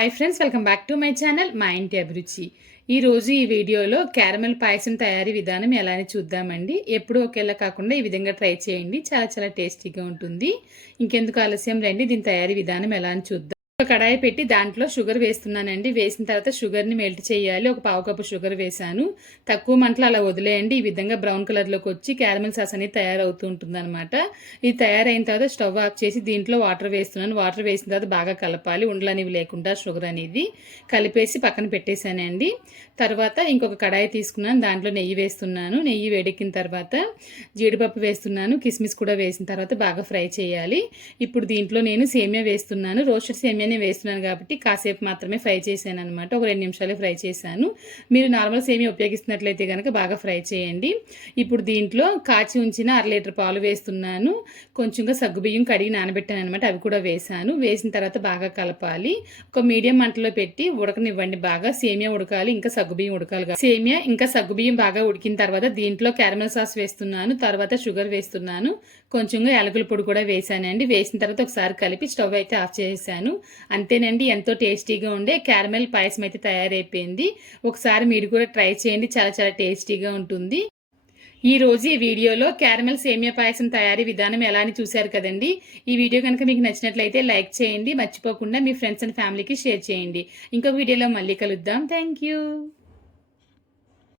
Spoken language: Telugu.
Hi friends welcome back to my channel మా ఇంటి అభిరుచి. ఈరోజు ఈ వీడియోలో క్యారమెల్ పాయసం తయారీ విధానం ఎలా అని చూద్దామండి. ఎప్పుడు ఒకేలా కాకుండా ఈ విధంగా ట్రై చేయండి. చాలా చాలా టేస్టీగా ఉంటుంది. ఇంకెందుకు ఆలస్యం రండి దీని తయారీ విధానం ఎలా అని చూద్దాం. ఒక కడాయి పెట్టి దాంట్లో షుగర్ వేస్తున్నానండి. వేసిన తర్వాత షుగర్ని మెల్ట్ చేయాలి. ఒక పావు కప్పు షుగర్ వేసాను తక్కువ మంటలు అలా వదిలేయండి. ఈ విధంగా బ్రౌన్ కలర్లోకి వచ్చి క్యారమెల్ సాస్ అనేది తయారవుతూ ఉంటుందన్నమాట. ఇది తయారైన తర్వాత స్టవ్ ఆఫ్ చేసి దీంట్లో వాటర్ వేస్తున్నాను. వాటర్ వేసిన తర్వాత బాగా కలపాలి. ఉండలు అనేవి లేకుండా షుగర్ అనేది కలిపేసి పక్కన పెట్టేశానండి. తర్వాత ఇంకొక కడాయి తీసుకున్నాను. దాంట్లో నెయ్యి వేస్తున్నాను. నెయ్యి వేడెక్కిన తర్వాత జీడిపప్పు వేస్తున్నాను. కిస్మిస్ కూడా వేసిన తర్వాత బాగా ఫ్రై చేయాలి. ఇప్పుడు దీంట్లో నేను సేమియా వేస్తున్నాను. రోస్టెడ్ నేను వేస్తున్నాను కాబట్టి కాసేపు మాత్రమే ఫ్రై చేశాను అనమాట ఒక రెండు నిమిషాలు ఫ్రై చేశాను. మీరు నార్మల్ సేమి ఉపయోగిస్తున్నట్లయితే కనుక బాగా ఫ్రై చేయండి. ఇప్పుడు దీంట్లో కాచి ఉంచిన అర లీటర్ పాలు వేస్తున్నాను. కొంచెంగా సగ్గుబియ్యం కడిగి నానబెట్టాను అనమాట అవి కూడా వేసాను వేసిన తర్వాత బాగా కలపాలి. ఒక మీడియం మంటలో పెట్టి ఉడకనివ్వండి బాగా. సేమియా ఉడకాలి ఇంకా సగ్గుబియ్యం ఉడకాలి సేమియా ఇంకా సగ్గుబియ్యం బాగా ఉడికిన తర్వాత దీంట్లో క్యారమల్ సాస్ వేస్తున్నాను. తర్వాత షుగర్ వేస్తున్నాను. కొంచెంగా యాలకుల పొడి కూడా వేసానండి వేసిన తర్వాత ఒకసారి కలిపి స్టవ్ అయితే ఆఫ్ చేశాను. అంతేనండి ఎంతో టేస్టీగా ఉండే క్యారమెల్ పాయసం అయితే తయారైపోయింది. ఒకసారి మీరు కూడా ట్రై చేయండి చాలా చాలా టేస్టీగా ఉంటుంది. ఈ రోజు ఈ వీడియోలో క్యారమెల్ సేమియా పాయసం తయారీ విధానం ఎలా అని చూశారు కదండి. ఈ వీడియో కనుక మీకు నచ్చినట్లయితే లైక్ చేయండి మర్చిపోకుండా మీ ఫ్రెండ్స్ అండ్ ఫ్యామిలీకి షేర్ చేయండి. ఇంకొక వీడియోలో మళ్ళీ కలుద్దాం. Thank you.